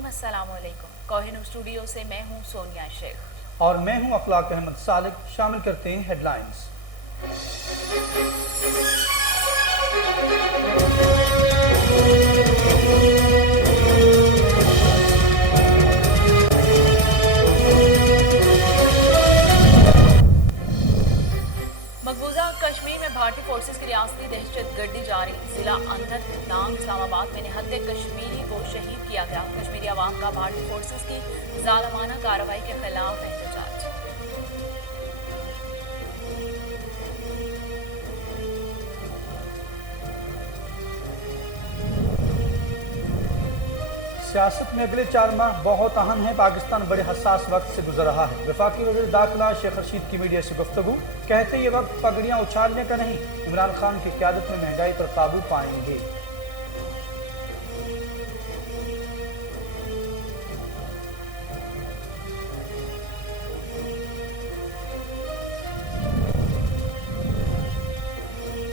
नाज़रीन अस्सलाम वालेकुम। कोहिनूर स्टूडियो से मैं हूं सोनिया शेख और मैं हूं अखलाक अहमद सालिक। शामिल करते हैं हेडलाइंस। मकबूजा कश्मीर में भारतीय फोर्सेस की रियासती दहशतगर्दी जारी। जिला अनंतनाग इस्लामाबाद में निहत्ते कश्मीरी को शहीद किया गया। कश्मीरी अवाम का भारतीय फोर्सेस की जालिमाना कार्रवाई के खिलाफ एहतजाज। सियासत में अगले 4 माह बहुत अहम है। पाकिस्तान बड़े हसास वक्त से गुजर रहा है। वफाकी वज़ीर दाखिला शेख रशीद की मीडिया से गुफ्तगू, कहते ये वक्त पगड़ियां उछालने का नहीं, इमरान खान की क़यादत में महंगाई पर काबू पाएंगे।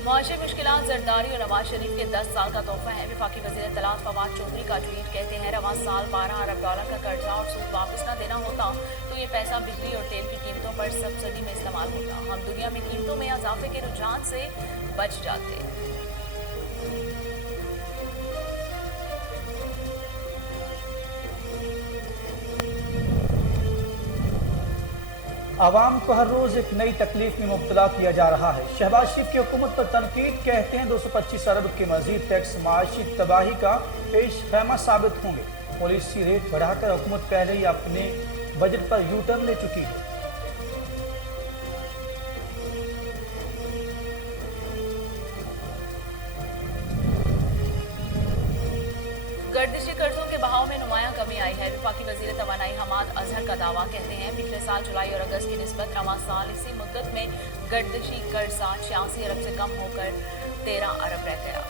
मुआशी मुश्किलात जरदारी और नवाज शरीफ के 10 साल का तोहफा है। वफाकी वज़ीर इत्तलात फवाद चौधरी का ट्वीट, कहते हैं रवां साल 12 अरब डॉलर का कर्जा और सूद वापस न देना होता तो ये पैसा बिजली और तेल की कीमतों पर सब्सिडी में इस्तेमाल होता। हम दुनिया में कीमतों में इजाफे के रुझान से बच जाते। आवाम को हर रोज एक नई तकलीफ में मुब्तला किया जा रहा है। शहबाज शरीफ की हुकूमत पर तनकीद, कहते हैं 225 अरब के मजीद टैक्स माशी तबाही का पेश खैमा साबित होंगे। पॉलिसी रेट बढ़ाकर हुकूमत पहले ही अपने बजट पर यू टर्न ले चुकी है। गर्दिशी कर्जों के बहाव में नुमायां कमी आई है। वफाकी वजीर तवानाई हमाद अजहर का दावा, कहते हैं पिछले साल जुलाई और अगस्त की निस्बत रवां साल इसी मुद्दत में गर्दिशी कर्जा 86 अरब से कम होकर 13 अरब रह गया।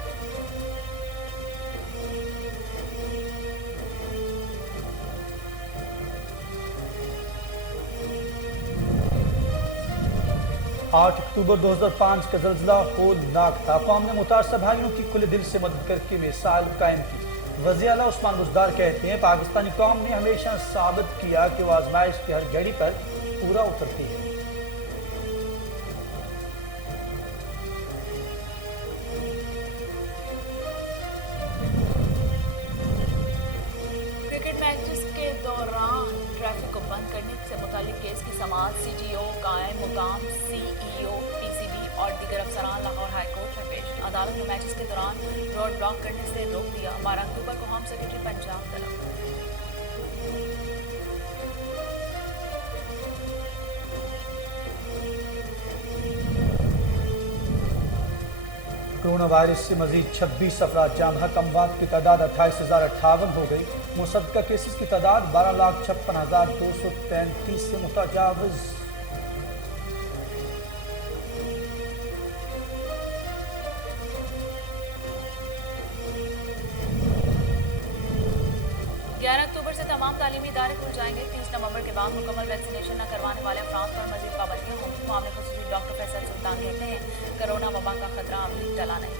आठ अक्टूबर 2005 का ज़ल्ज़ला होलनाक था। कौम ने मुतासर भाइयों की खुले दिल से मदद करके मिसाल कायम की। वज़ीर आला उस्मान बुज़दार कहते हैं पाकिस्तानी कौम ने हमेशा साबित किया कि वो आजमाइश की हर घड़ी पर पूरा उतरती है। क्रिकेट मैचेस के दौरान ट्रैफिक को बंद करने से मुतालिक केस की समाअत CTO, कायम मुकाम CEO, PCB और दीगर अफसरान लाहौर हाई कोर्ट में पेश। अदालत ने मैचेस के दौरान रोड ब्लॉक करने से रोक दिया। 12 अक्टूबर को होम सेक्रेटरी पंजाब तलब। कोरोना वायरस से मजीद 26 अफराद जाँ बहक, अमवात की तादाद 28,058 हो गई। मुसद्दका केसेस की तादाद 12,56,233 से मुतजाविज। अक्टूबर से तमाम तालीमी इदारे खुल जाएंगे। 30 नवंबर के बाद मुकम्मल वैक्सीनेशन न करवाने वाले अफराद पर मजीद पाबंदियां होंगी। मामले खुसूसी डॉक्टर फैसल सुल्तान कहते हैं कोरोना वबा का खतरा अभी टला नहीं।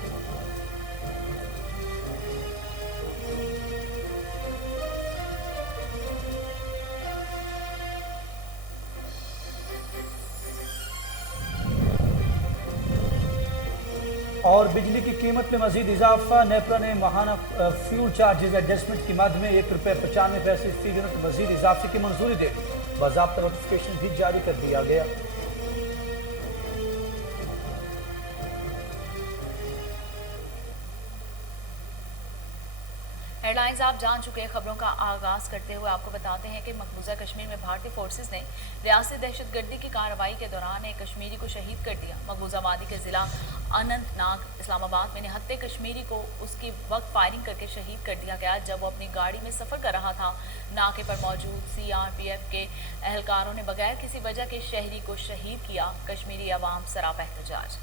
और बिजली की कीमत में मजीद इजाफा। नेपरा ने माहाना फ्यूल चार्जेज एडजस्टमेंट की मद में ₹1.95 फी यूनिट मजीद इजाफे की मंजूरी दे दी। बाज़ाब्ता नोटिफिकेशन भी जारी कर दिया गया। हेडलाइंस आप जान चुके हैं। खबरों का आगाज करते हुए आपको बताते हैं कि मकबूजा कश्मीर में भारतीय फोर्सेस ने रियासती दहशतगर्दी की कार्रवाई के दौरान एक कश्मीरी को शहीद कर दिया। मकबूजा वादी के जिला अनंतनाग इस्लामाबाद में निहत्ते कश्मीरी को उसकी वक्त फायरिंग करके शहीद कर दिया गया जब वो अपनी गाड़ी में सफर कर रहा था। नाके पर मौजूद CRPF के एहलकारों ने बगैर किसी वजह के शहरी को शहीद किया। कश्मीरी अवाम सरापा एहतजाज।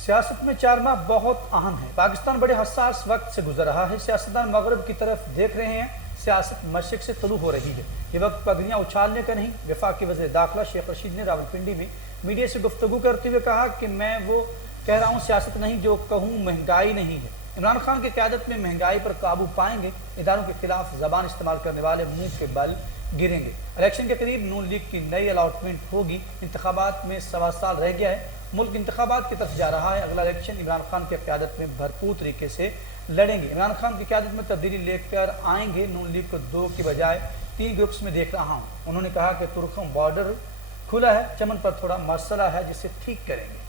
सियासत में 4 माह बहुत अहम है। पाकिस्तान बड़े हसास वक्त से गुजर रहा है। सियासतदान मगरब की तरफ देख रहे हैं, सियासत मशरिक से तलू हो रही है। ये वक्त पगड़ियाँ उछालने का नहीं। वफाकी वज़ीर दाखिला शेख रशीद ने रावलपिंडी में मीडिया से गुफ्तगू करते हुए कहा कि मैं वो कह रहा हूँ सियासत नहीं, जो कहूँ महंगाई नहीं है। इमरान खान की क़यादत में महंगाई पर काबू पाएंगे। इदारों के खिलाफ जबान इस्तेमाल करने वाले मुंह के बल गिरेंगे। इलेक्शन के करीब नून लीग की नई अलॉटमेंट होगी। इंतखाबात में 1.25 साल रह गया है। मुल्क इंतखाबात की तरफ जा रहा है। अगला इलेक्शन इमरान खान की क़यादत में भरपूर तरीके से लड़ेंगे। इमरान खान की क़यादत में तब्दीली लेकर आएंगे। नून लीग को 2 की बजाय 3 ग्रुप्स में देख रहा हूँ। उन्होंने कहा कि तुर्खम बॉर्डर खुला है, चमन पर थोड़ा मसला है जिसे ठीक करेंगे।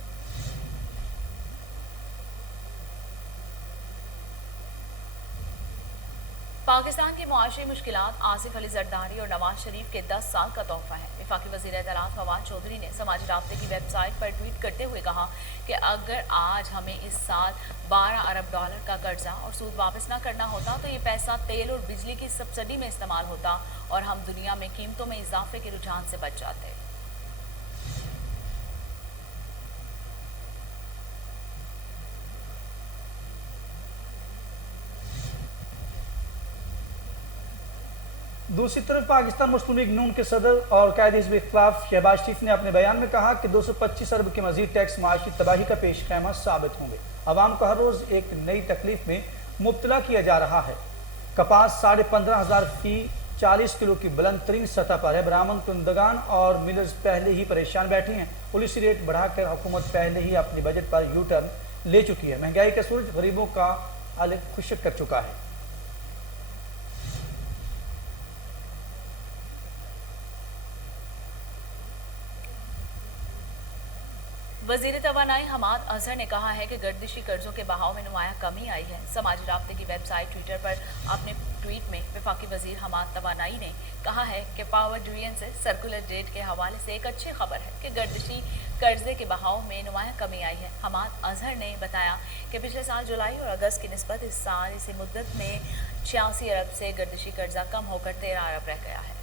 पाकिस्तान की मुआशी मुश्किलात आसिफ अली जरदारी और नवाज शरीफ के 10 साल का तोहफा है। वफाकी वज़ीर इत्तलात फवाद चौधरी ने समाजी राब्ते की वेबसाइट पर ट्वीट करते हुए कहा कि अगर आज हमें इस साल $12 अरब का कर्जा और सूद वापस न करना होता तो ये पैसा तेल और बिजली की सब्सिडी में इस्तेमाल होता और हम दुनिया में कीमतों में इजाफे के रुझान से बच जाते। दूसरी तरफ पाकिस्तान मुस्लिम लीग नून के सदर और कायद हिज़्ब इख्तिलाफ शहबाज शरीफ ने अपने बयान में कहा कि 225 अरब के मजीद टैक्स माशी तबाही का पेश खैमा साबित होंगे। अवाम को हर रोज़ एक नई तकलीफ में मुब्तला किया जा रहा है। कपास 15,500 फी 40 किलो की बुलंद तरीन सतह पर है। बरामद कुंदगान और मिलर्स पहले ही परेशान बैठी हैं। पुलिस रेट बढ़ाकर हुकूमत पहले ही अपने बजट पर यू टर्न ले चुकी है। महंगाई का सूरज गरीबों का अलग खुशक कर चुका है। वज़ीर तवानाई हमाद अजहर ने कहा है कि गर्दिशी कर्जों के बहाव में नुमाया कमी आई है। समाजी राब्ते की वेबसाइट ट्विटर पर अपने ट्वीट में वफाकी वज़ीर हमाद तवानाई ने कहा है कि पावर डिवीजन से सर्कुलर डेट के हवाले से एक अच्छी खबर है कि गर्दिशी कर्जे के बहाव में नुमाया कमी आई है। हमाद अजहर ने बताया कि पिछले साल जुलाई और अगस्त की निस्बत इस साल इसी मुद्दत में 86 अरब से गर्दिशी कर्जा कम होकर 13 अरब रह गया है।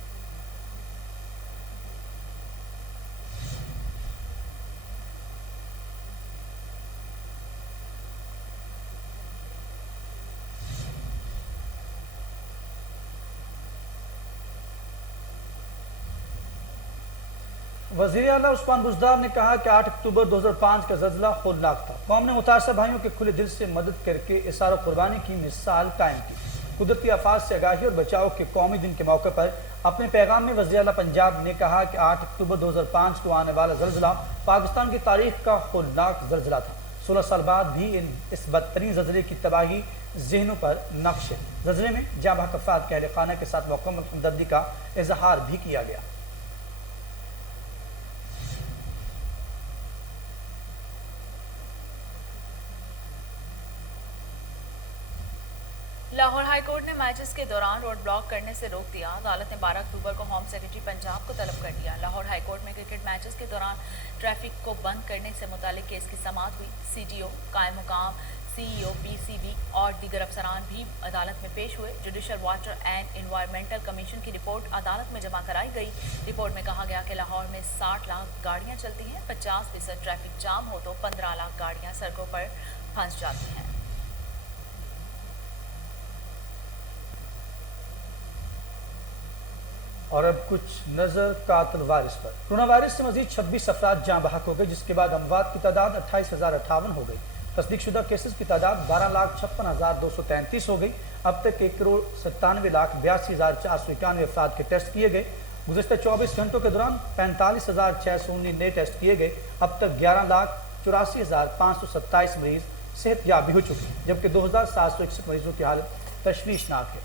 वज़ीर आला उस्मान बुज़दार ने कहा कि 8 अक्टूबर 2005 का ज़ल्ज़ला होलनाक था। कौम ने मुतासर भाइयों के खुले दिल से मदद करके इसार और कुर्बानी की मिसाल कायम की। कुदरती आफात से आगाही और बचाव के कौमी दिन के मौके पर अपने पैगाम में वज़ीर आला पंजाब ने कहा कि 8 अक्टूबर 2005 को आने वाला ज़ल्ज़ला पाकिस्तान की तारीख का होलनाक ज़ल्ज़ला था। 16 साल बाद भी इस बदतरीन ज़ल्ज़ले की तबाही जहनों पर नक्श है। ज़ल्ज़ले में जाँ बहक अफ़राद के अहले खाना के साथ मुकम्मल हमदर्दी का इजहार भी किया गया। लाहौर हाईकोर्ट ने मैचेस के दौरान रोड ब्लॉक करने से रोक दिया। अदालत ने 12 अक्टूबर को होम सेक्रेटरी पंजाब को तलब कर दिया। लाहौर हाईकोर्ट में क्रिकेट मैचेस के दौरान ट्रैफिक को बंद करने से मुतालिक केस की समाअत हुई। सीटीओ, कायम मुकाम सीईओ, पीसीबी और दीगर अफसरान भी अदालत में पेश हुए। Judicial water and environmental commission की रिपोर्ट अदालत में जमा कराई गई। रिपोर्ट में कहा गया कि लाहौर में 60 लाख गाड़ियाँ चलती हैं। 50% ट्रैफिक जाम हो तो 15 लाख गाड़ियाँ सड़कों पर फंस जाती हैं। और अब कुछ नजर कातिल वायरस पर। कोरोना वायरस से मजीद 26 अफराद जाँ बहक हो गए, जिसके बाद अमवात की तादाद 28,058 हो गई। तस्दीकशुदा केसेस की तादाद 12,56,233 हो गई। अब तक 1,97,82,491 अफराद के टेस्ट किए गए। गुज़श्ता 24 घंटों के दौरान 45,619 नए टेस्ट किए गए। अब तक 11,84,527 मरीज सेहतयाब भी हो चुके हैं, जबकि 2,761 मरीजों की हालत तशवीशनाक है।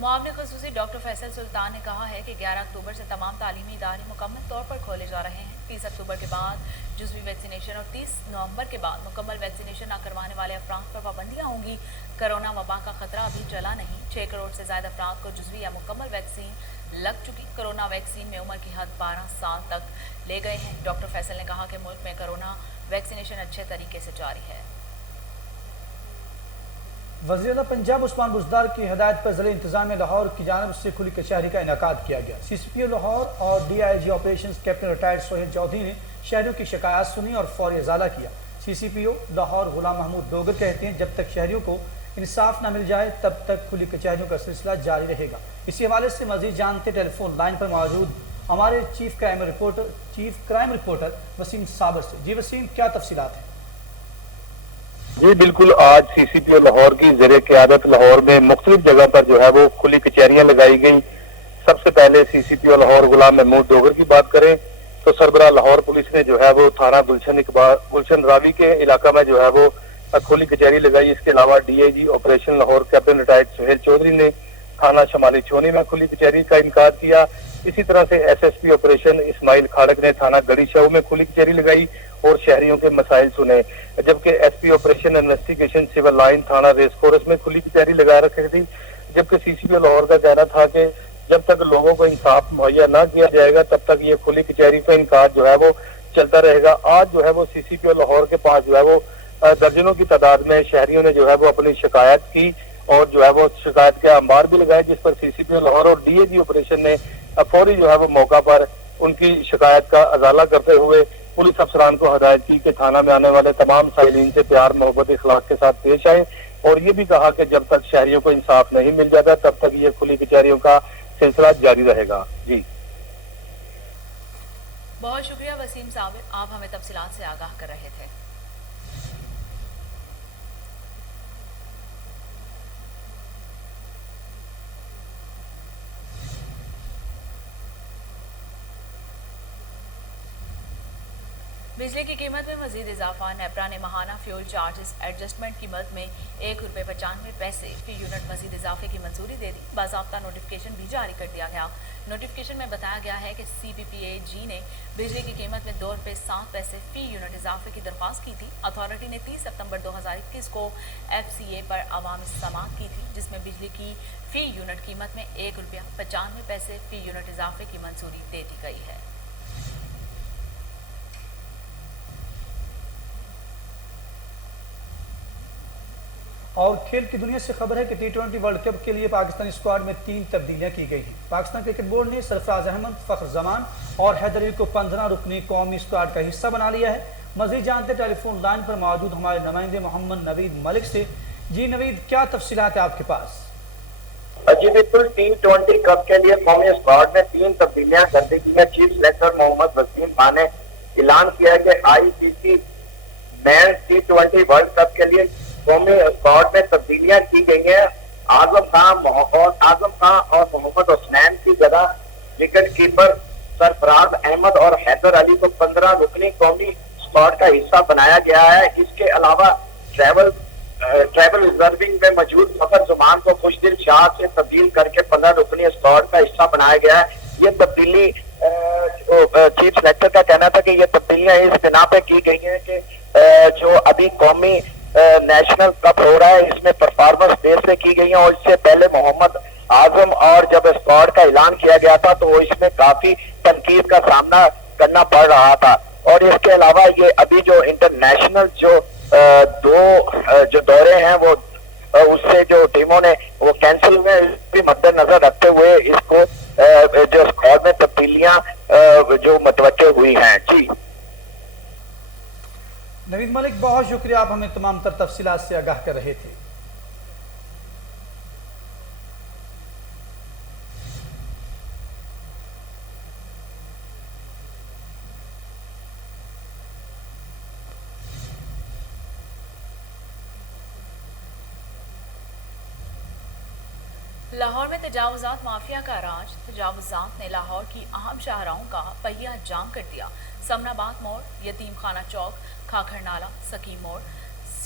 मुआवने खसूसी डॉक्टर फैसल सुल्तान ने कहा है कि 11 अक्टूबर से तमाम तालीमी इदारे मुकम्मल तौर पर खोले जा रहे हैं। 30 अक्टूबर के बाद जुज़वी वैक्सीनेशन और 30 नवंबर के बाद मुकम्मल वैक्सीनेशन न करवाने वाले अफराद पर पाबंदियाँ होंगी। कोरोना वबा का खतरा अभी टला नहीं। 6 करोड़ से ज्यादा अफराद को जुज़वी या मुकम्मल वैक्सीन लग चुकी। कोरोना वैक्सीन में उम्र की हद 12 साल तक ले गए हैं। डॉक्टर फैसल ने कहा कि मुल्क में कोरोना वैक्सीनेशन अच्छे तरीके से जारी है। वज़ीर आला पंजाब उस्मान बुज़दार की हिदायत पर ज़िले इंतज़ामिया लाहौर की जानिब से खुली कचहरी का इनेकाद किया गया। CCPO लाहौर और DIG operation captain retired Sohail Chaudhry ने शहरियों की शिकायत सुनी और फौरी इजाला किया। CCPO लाहौर गुलाम महमूद डोगर कहते हैं जब तक शहरियों को इंसाफ न मिल जाए तब तक खुली कचहरियों का सिलसिला जारी रहेगा। इसी हवाले से मजीद जानते टेलीफोन लाइन पर मौजूद हमारे चीफ क्राइम रिपोर्टर वसीम साबर से। जी वसीम, क्या तफसीलात हैं? जी बिल्कुल, आज CCPO लाहौर की ज़ेरे क़यादत लाहौर में मुख्तलिफ जगह पर जो है वो खुली कचहरियां लगाई गई। सबसे पहले CCPO लाहौर गुलाम महमूद डोगर की बात करें तो सरबराह लाहौर पुलिस ने जो है वो थाना गुलशन रावी के इलाका में जो है वो खुली कचहरी लगाई। इसके अलावा DIG operation Lahore captain retired Suhail Chaudhry ने थाना शमाली छोनी में खुली कचहरी का इनकार किया। इसी तरह से SSP ऑपरेशन इस्माइल खाड़क ने थाना गड़ी शाह में खुली कचहरी लगाई और शहरियों के मसाइल सुने, जबकि SP operation investigation civil line थाना रेस कोर्स में खुली कचहरी लगा रखी थी। जबकि CCPO लाहौर का कहना था कि जब तक लोगों को इंसाफ मुहैया न किया जाएगा तब तक ये खुली कचहरी का इनकार जो है वो चलता रहेगा। आज जो है वो CCPO लाहौर के पास जो है वो दर्जनों की तादाद में शहरियों ने जो है वो अपनी शिकायत की और जो है वो शिकायत के अंबार भी लगाए, जिस पर CCPO लाहौर और DIG ऑपरेशन ने फौरी जो है वो मौका पर उनकी शिकायत का अजाला करते हुए पुलिस अफसरान को हदायत की कि थाना में आने वाले तमाम साइलिन से प्यार मोहब्बत इखलाक के साथ पेश आए और ये भी कहा कि जब तक शहरियों को इंसाफ नहीं मिल जाता तब तक ये खुली कचहरियों का सिलसिला जारी रहेगा। जी बहुत शुक्रिया वसीम साबिर, आप हमें तफसीलात से आगाह कर रहे थे। बिजली की कीमत में मजीद इजाफा। नेपरा ने माहाना फ्यूल चार्जेस एडजस्टमेंट कीमत में ₹1.95 फी यूनिट मजीद इजाफे की मंजूरी दे दी। बाज़ाब्ता नोटिफिकेशन भी जारी कर दिया गया। नोटिफिकेशन में बताया गया है कि CPPAG ने बिजली की कीमत में ₹2.07 फी यूनिट इजाफे की दरख्वास्त की थी। अथॉरिटी ने 30 सितंबर 2021 को FCA पर अवामी समाअत की थी, जिसमें बिजली की फी यूनिट कीमत में ₹1.95 फी यूनिट इजाफे की मंजूरी दे दी गई है। और खेल की दुनिया से खबर है कि T20 वर्ल्ड कप के लिए पाकिस्तानी स्क्वाड में 3 तब्दीलियां की गई हैं। पाकिस्तान क्रिकेट बोर्ड ने सरफराज अहमद, फखर जमान और हैदर अली को 15 रुकनी कौमी स्क्वाड का हिस्सा बना लिया है। मजीद जानते टेलीफोन लाइन पर मौजूद हमारे नुमाइंदे मोहम्मद नवीद मलिक से। जी नवीद, क्या तफसीलात है आपके पास? जी बिल्कुल, T20 कप के लिए कौमी स्क्वाड में 3 तब्दीलियां कर दी गई है। चीफ सेलेक्टर मोहम्मद वसीम खान ने ऐलान किया कि ICC mains T20 world cup के लिए कौमी स्क्वाड में तब्दीलियां की गई हैं। आजम खान और मोहम्मद हुसनैन की जगह विकेट कीपर सरफराज अहमद और हैदर अली को 15 रुकनी कौमी स्क्वाड का हिस्सा बनाया गया है। इसके अलावा ट्रैवल रिजर्विंग में मौजूद फखर जुमान को खुशदिल शाह से तब्दील करके 15 रुकनी स्क्वाड का हिस्सा बनाया गया है। ये तब्दीली चीफ सेलेक्टर का कहना था कि ये तब्दीलियां इस बिना पे की गई हैं कि जो अभी कौमी नेशनल कप हो रहा है इसमें परफॉर्मेंस देर से की गई है और इससे पहले मोहम्मद आजम और जब स्क्वाड का ऐलान किया गया था तो इसमें काफी तनकीद का सामना करना पड़ रहा था। और इसके अलावा ये अभी जो इंटरनेशनल जो दो दौरे हैं वो उससे जो टीमों ने वो कैंसिल हुए, भी मद्देनजर रखते हुए इसको जो स्क्वाड में तब्दीलियां जो मतवज्जे हुई हैं। जी नवीद मलिक, बहुत शुक्रिया, आप हमें तमाम तर तफसीलात से आगाह कर रहे थे। लाहौर में तजावुजात माफिया का राज। तजावुजात ने लाहौर की अहम शाहराहों का पहिया जाम कर दिया। समनाबाद मोड़, यतीम खाना चौक, खाखर नाला, सकीम मोड़,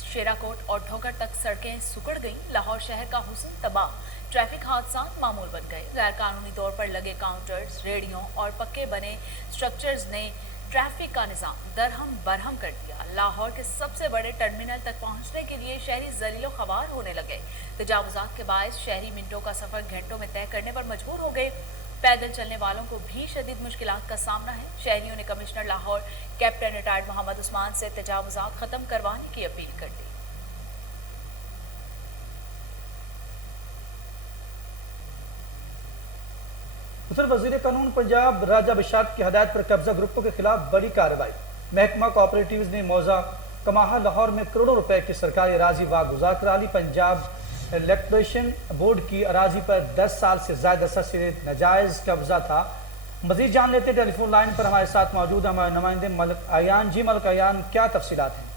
शेराकोट और ठोकर तक सड़कें सुकड़ गईं। लाहौर शहर का हुस्न तबाह। ट्रैफिक हादसा मामूल बन गए। गैर कानूनी तौर पर लगे काउंटर्स, रेडियों और पक्के बने स्ट्रक्चर्स ने ट्रैफिक का निजाम दरहम बरहम कर दिया। लाहौर के सबसे बड़े टर्मिनल तक पहुंचने के लिए शहरी जलीलो खवार होने लगे। तजावुजात के बायस शहरी मिनटों का सफर घंटों में तय करने पर मजबूर हो गए। पैदल चलने वालों को भी शदीद मुश्किलात का सामना है। शहरियों ने commissioner Lahore captain retired Mohammad Usman से तजावुजात खत्म करवाने की अपील कर दी। उधर वजीर कानून पंजाब राजा बिशाक की हदायत पर कब्जा ग्रुपों के खिलाफ बड़ी कार्रवाई। महकमा कोऑपरेटिव्स ने मौजा कमाहा लाहौर में करोड़ों रुपए की सरकारी अराजी वागुजार करा ली। पंजाब इलेक्ट्रेशन बोर्ड की अराजी पर 10 साल से ज्यादा अरसा से नाजायज कब्जा था। मजीद जान लेते टेलीफोन लाइन पर हमारे साथ मौजूद हमारे नुमाइंदे मलिक अयान। जी मलिक अयान, क्या तफसीलात हैं?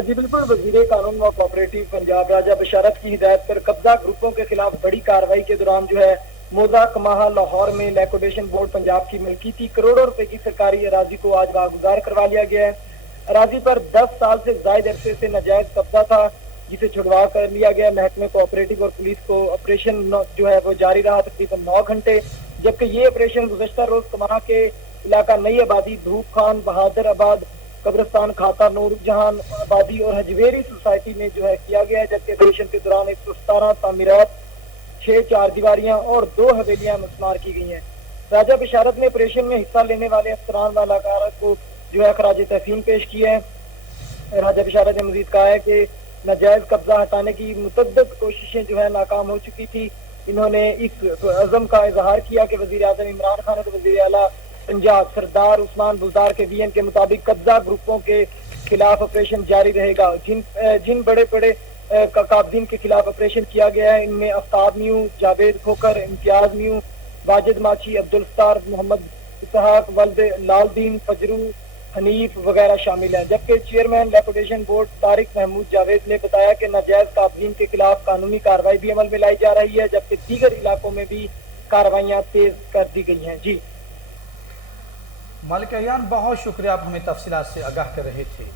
जी बिल्कुल, वजीर कानून व कोऑपरेटिव पंजाब राजा बशारत की हिदायत पर कब्जा ग्रुपों के खिलाफ बड़ी कार्रवाई के दौरान जो है मोजा कमाहा लाहौर में लिक्विडेशन बोर्ड पंजाब की मिल्की करोड़ों रुपए की सरकारी अराजी को आज वागुजार करवा लिया गया है। अराजी पर 10 साल से ज्यादा अरसे से नाजायज कब्जा था, जिसे छुड़वा कर लिया गया। महकमे कोऑपरेटिव और पुलिस को ऑपरेशन जो है वो जारी रहा तकरीबन 9 घंटे, जबकि ये ऑपरेशन गुज़श्ता रोज कमाहा के इलाका नई आबादी, धूप खान, बहादुर आबाद, कब्रिस्तान खाता, नूर जहान आबादी और हजवेरी सोसाइटी में जो है किया गया है। जबकि ऑपरेशन के दौरान 117 तामीरात, 6 चार दीवारियां और 2 हवेलियां मस्मार की गई हैं। राजा बशारत ने ऑपरेशन में हिस्सा लेने वाले अफसरान व अलाकार को जो है खराज तहसीन पेश किया है। राजा बशारत ने मजीद कहा है कि नाजायज कब्जा हटाने की मुतअद्दिद कोशिशें जो है नाकाम हो चुकी थी। इन्होंने इस अज़म का इजहार किया कि वज़ीर आज़म इमरान खान और वज़ीर आला पंजाब सरदार उस्मान बुज़दार के वीएन के मुताबिक कब्जा ग्रुपों के खिलाफ ऑपरेशन जारी रहेगा। जिन बड़े बड़े काबदीन के खिलाफ ऑपरेशन किया गया है, इनमें आफ्ताब न्यू, जावेद खोकर, इम्तियाज न्यू, वाजिद माची, अब्दुल सत्तार, मोहम्मद इसहाक, वल्द लालदीन, फजरू, हनीफ वगैरह शामिल हैं। जबकि chairman liquidation board Tariq Mahmood Javed ने बताया कि नाजायज काबदीन के खिलाफ कानूनी कार्रवाई भी अमल में लाई जा रही है, जबकि दीगर इलाकों में भी कार्रवाइयां तेज कर दी गई हैं। जी मलिक अयान, बहुत शुक्रिया, आप हमें तफसीलात से आगाह कर रहे थे।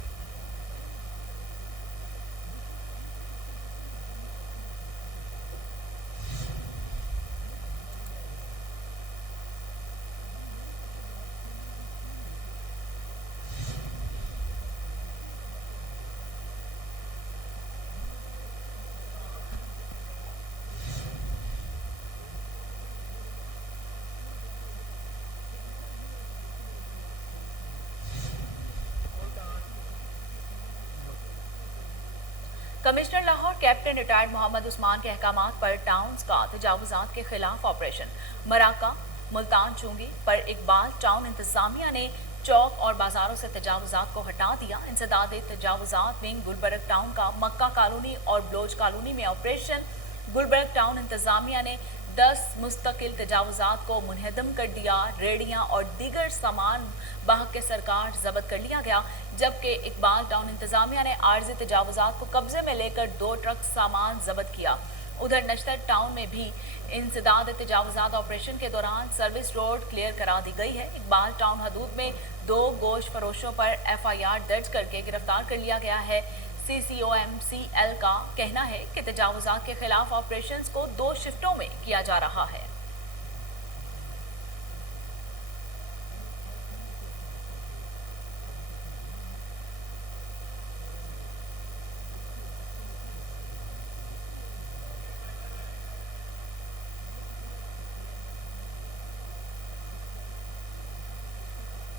Commissioner Lahore captain retired Mohammad Usman के अहकामात पर टाउन्स का तजावुजात के खिलाफ ऑपरेशन मराका मुल्तान चुंगी पर इकबाल टाउन इंतजामिया ने चौक और बाजारों से तजावुजात को हटा दिया। इंसदाद तजावुजात विंग गुलबर्ग टाउन का मक्का कॉलोनी और ब्लोच कॉलोनी में ऑपरेशन गुलबर्ग टाउन इंतजामिया ने 10 मुस्तकिल तजावुजात को मुनहदम कर दिया। रेडियां और दीगर सामान बहक के सरकार जब्त कर लिया गया, जबकि इकबाल टाउन इंतजामिया ने आर्जी तजावुजात को कब्जे में लेकर 2 ट्रक सामान जब्त किया। उधर नश्तर टाउन में भी इंसदाद तजावुजात ऑपरेशन के दौरान सर्विस रोड क्लियर करा दी गई है। इकबाल टाउन हदूद में 2 गोश्त फरोशों पर FIR दर्ज करके गिरफ्तार कर लिया गया है। CCOMCL का कहना है कि तजावुजात के खिलाफ ऑपरेशंस को 2 शिफ्टों में किया जा रहा है।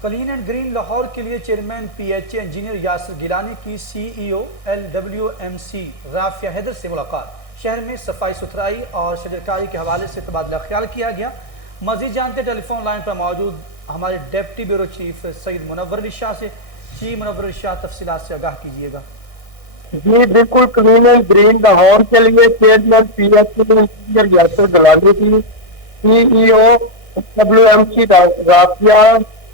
क्लीन एंड ग्रीन लाहौर के लिए chairman PHA engineer Yasir Gilani की CEO LWMC राफिया हैदर से मुलाकात। शहर में सफाई सुथराई और शजरकारी के हवाले से तबादला ख्याल किया गया। मजीद जानते टेलीफोन लाइन पर मौजूद हमारे deputy bureau chief Saeed Munawwar Ali Shah से। जी मुनव्वर अली शाह, तफसीलात से आगाह कीजिएगा। जी बिल्कुल, क्लीन एंड ग्रीन लाहौर के लिए chairman PHA engineer Yasir Gilani की CEO LWMC राफिया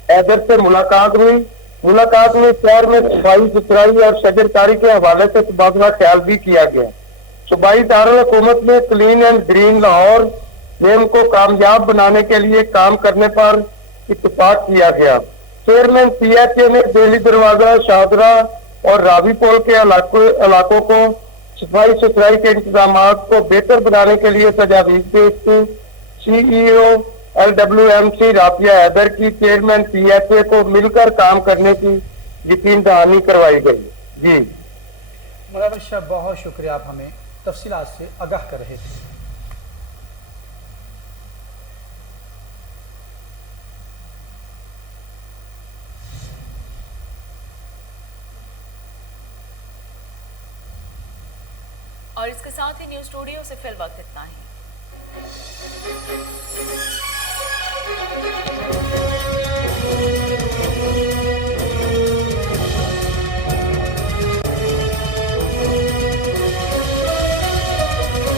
हैदर से मुलाकात में शहर में सफाई सुथराई और शजरकारी के हवाले से तबादला ख्याल भी किया गया। सूबाई दारुल हुकूमत में क्लीन एंड ग्रीन लाहौर मुहिम को कामयाब बनाने के लिए काम करने पर इत्तेफाक किया गया। चेयरमैन PHA ने दिल्ली दरवाजा, शाहदरा और रावी पोल के इलाकों को सफाई सुथराई के इंतजाम को बेहतर बनाने के लिए तजावीज पेश की। CEO LWMC राफिया हैदर की चेयरमैन PHA को मिलकर काम करने की यकीन दहानी करवाई गई। जी मुनव्वर शाह, बहुत शुक्रिया, आप हमें तफसीलात से आगाह कर रहे थे। और इसके साथ ही न्यूज स्टूडियो से फिल वक्त इतना ही।